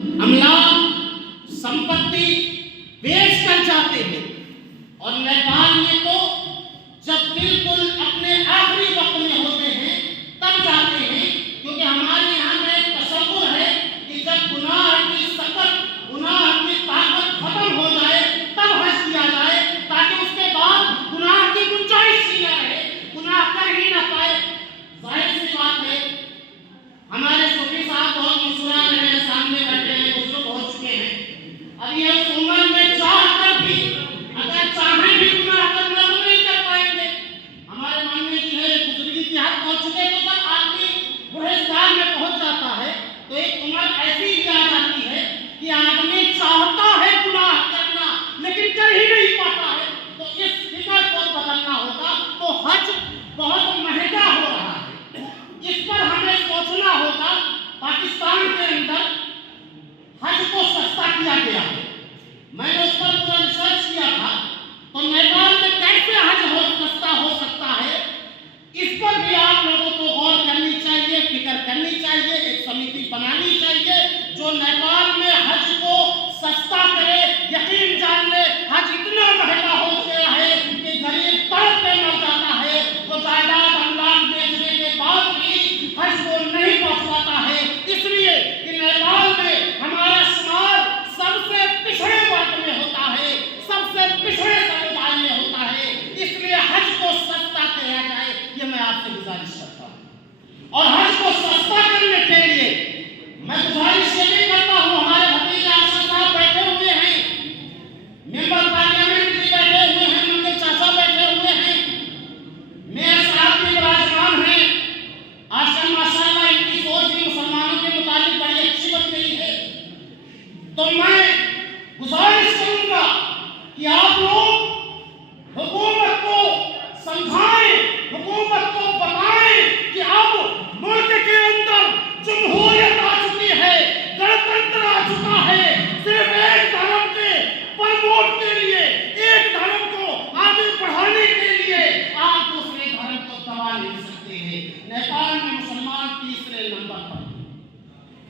अमलाक संपत्ति बेच कर जाते हैं। और नेपाल में तो जब बिल्कुल अपने आखिरी वक्त में होते हैं तब जाते हैं, क्योंकि हमारे यहाँ में एक तसव्वुर है कि जब गुनाह की सकत, गुनाह की ताकत खत्म हो जाए तब हज किया जाए, ताकि उसके बाद गुनाह की गुंजाइश ही न रहे, गुनाह कर ही न पाए। जाहिर सी बात है, हमारे सूफी साहब बहुत मुस्कुरा रहे हैं, सामने बैठे हैं, बुजुर्ग हो चुके हैं। अब ये उस उम्र में चाहकर भी अगर चाहे भी गुनाह करना तो नहीं कर पाएंगे। हमारे मानने की है बुजुर्गी की हद पहुंच चुके तो जब आदमी बूढ़े साल में पहुंच जाता है तो एक उम्र ऐसी भी आ जाती है कि आदमी चाहता है गुनाह करना लेकिन कर ही नहीं पाता है। तो इस फिक्र को बदलना होगा। तो हज बहुत महंगा हो रहा है, इस पर हमें सोचना होगा। पाकिस्तान के अंदर हज को सस्ता किया गया है, मैंने उस पर पूरा रिसर्च किया था। तो नेपाल में कैसे हज हो सस्ता हो सकता है, इस पर भी आप लोगों को गौर करनी चाहिए, फिक्र करनी चाहिए, एक समिति बनानी चाहिए जो नेपाल में हज को सस्ता करे। यकीन जान ले, हज इतना महंगा हो गया है कि गरीब तड़प पे मर जाता है, तो जायदाद अमलाक बेचने के बाद भी हज को नहीं पहुंच पाता है, इसलिए कि नेपाल में हमारा समाज सबसे पिछड़े वर्ग में होता है, सबसे पिछड़े समुदाय में होता है। इसलिए हज को सस्ता किया जाए, ये मैं आपसे गुजारिश करता हूँ। और हज को सस्ता करने के लिए मैं गुजारिश ये भी करता हूँ, हमारे भतीजे आशा साहब बैठे हुए हैं, मेंबर पार्लियामेंट भी बैठे हुए हैं, मंदिर चाचा बैठे हुए हैं, मेयर साहब भी विराजमान हैं। आजकल माशाअल्लाह इनकी सोच भी मुसलमानों के मुताबिक बड़ी अच्छी बन गई है। तो मैं गुजारिश करूंगा कि आप लोग हुकूमत को समझाएं, हुकूमत को बताएं कि अब मुल्क के अंदर जमहूरियत आ चुकी है, गणतंत्र आ चुका है। सिर्फ एक धर्म के प्रमोट के लिए, एक धर्म को आगे बढ़ाने के लिए आप दूसरे धर्म को दबा नहीं सकते हैं। नेपाल में मुसलमान तीसरे नंबर पर,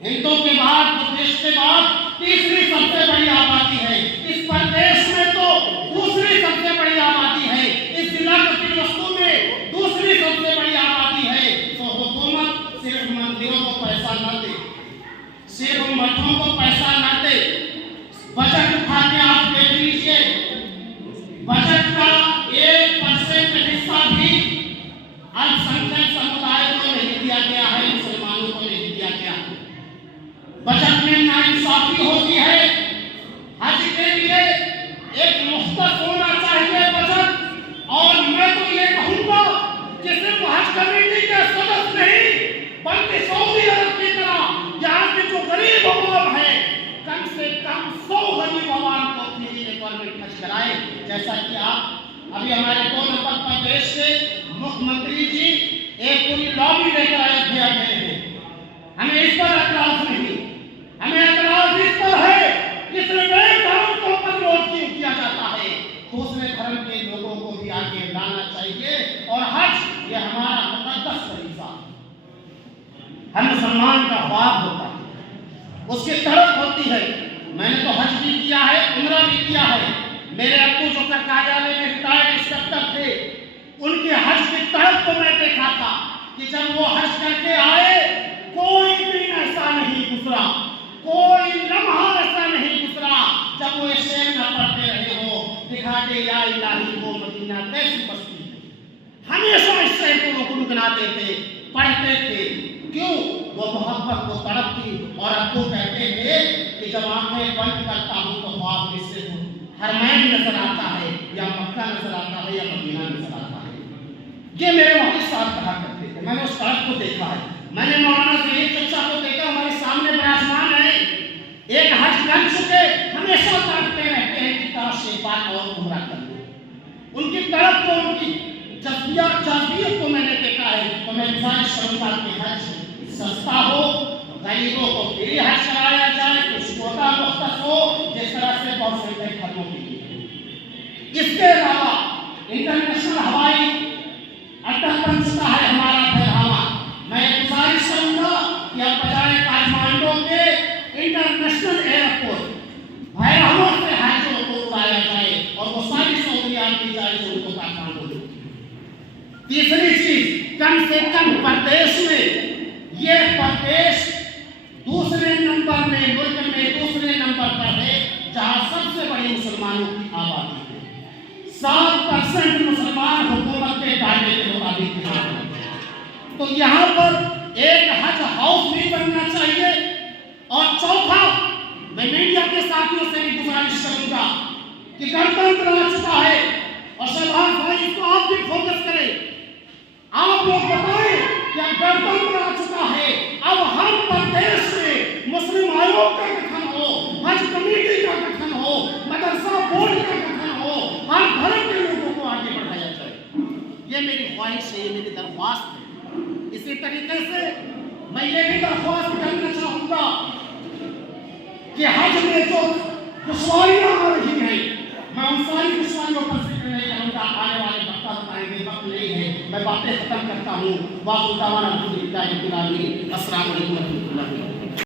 हिंदुओं के बाद, बुद्धिस्ट के बाद तीसरी सबसे बड़ी आबादी है। इस प्रदेश में तो दूसरी सबसे बड़ी आबादी है, इस जिला कपिलवस्तु में दूसरी सबसे बड़ी आबादी है। तो हुकूमत सिर्फ मंदिरों को पैसा न दे, सिर्फ मठों को पैसा न दे, बजट उठा के आप देख लीजिए, बजट का 1% हिस्सा भी अल्पसंख्यक समुदाय को नहीं दिया गया है, मुसलमानों को नहीं दिया गया। बजट में नाइंसाफी होती है। हज के लिए एक मुख्तस होना चाहिए बजट। और मैं तो ये कहूँगा कि सिर्फ हज कमेटी के सदस्य नहीं, बल्कि सऊदी अरब की तरह यहाँ के जो गरीब अवाम है, कम से कम 100 गरीब अवाम को फ्री गवर्नमेंट हज कराए। जैसा कि आप अभी हमारे 2 नंबर प्रदेश से मुख्यमंत्री जी एक पूरी लॉबी लेकर अयोध्या गए हैं। हमें इस पर एतराज नहीं, हमें एतराज इस पर है कि सिर्फ एक धर्म को प्रमोट किया जाता है, दूसरे धर्म के लोगों को भी आगे लाना चाहिए। और हज ये हमारा मुकद्दस फरीज़ा है, हर मुसलमान का ख्वाब होता है, उसकी तड़प होती है। मैंने तो हज भी किया है, उम्रा भी किया है। मेरे अब्बू जो कर कार्यालय में रिटायर्ड इंस्पेक्टर थे, उनके हज की तड़प को मैं देखा था कि जब वो हज करके आए, कोई दिन ऐसा नहीं गुजरा, कोई लम्हा ऐसा नहीं गुजरा जब वो शेर न पढ़ते रहे हो, दिखा दे या इलाही वो मदीना कैसी बस्ती है। हमेशा इस शेर को गुनगुनाते थे, पढ़ते थे। क्यों? वो मोहब्बत को तड़पती। और अब्बू कहते थे कि जब आंखें बंद करता हूँ तो ख्वाब में से हरमैन नजर आता है, या मक्का नजर आता है, या मदीना नजर आता है। ये मेरे वालिद साहब कहा करते थे, मैंने उस तड़प को देखा है। मैंने मौलाना ज़हीर चचा को देखा, हमारे सामने विराजमान है, एक हज कर चुके, हमेशा तड़पते रहते हैं कि काश एक बार और उम्रा कर लूं। उनकी तड़प को, उनकी जज्बियत को मैंने देखा है। तो मैं गुजारिश करूंगा कि हज सस्ता हो, गरीबों को फ्री हज कराया जाए, कुछ कोटा मुख्तस हो, जिस तरह से बहुत से धर्मों के लिए। इसके अलावा इंटरनेशनल हवाई अड्डा बन चुका है हमारा फैलावा। मैं गुजारिश करूंगा कि अब बजाय काठमांडू के इंटरनेशनल कम से कम प्रदेश में ये प्रदेश दूसरे नंबर में, मुल्क में दूसरे नंबर पर है जहां सबसे बड़ी मुसलमानों की आबादी है। 7% मुसलमान हुकूमत के दायरे के मुताबिक यहाँ है। तो यहाँ पर एक हज हाउस भी बनना चाहिए। और चौथा, मैं मीडिया के साथियों से भी गुजारिश करूंगा कि गणतंत्र आ चुका है और शहबाज भाई इसको आप भी फोकस करें। आप लोग बताएं कि अब गणतंत्र आ चुका है, अब हर प्रदेश में मुस्लिम आयोग का गठन हो, हज कमेटी का गठन हो, मदरसा बोर्ड का गठन हो, हर धर्म के लोगों को आगे बढ़ाया जाए। ये मेरी ख्वाहिश है, ये मेरी दरख्वास्त है। इसी तरीके से मैं ये भी दरख्वास्त करना चाहूंगा कि हज में जो दुश्वारियां आ रही हैं, मैं उन सारी दुश्वारियों पर जिक्र नहीं करूंगा, आने वाले वक्त बताएंगे, वक्त नहीं है। मैं बातें खत्म करता हूँ। वाक़ दावाना अल्हम्दुलिल्लाहि रब्बिल आलमीन। अस्सलामु अलैकुम।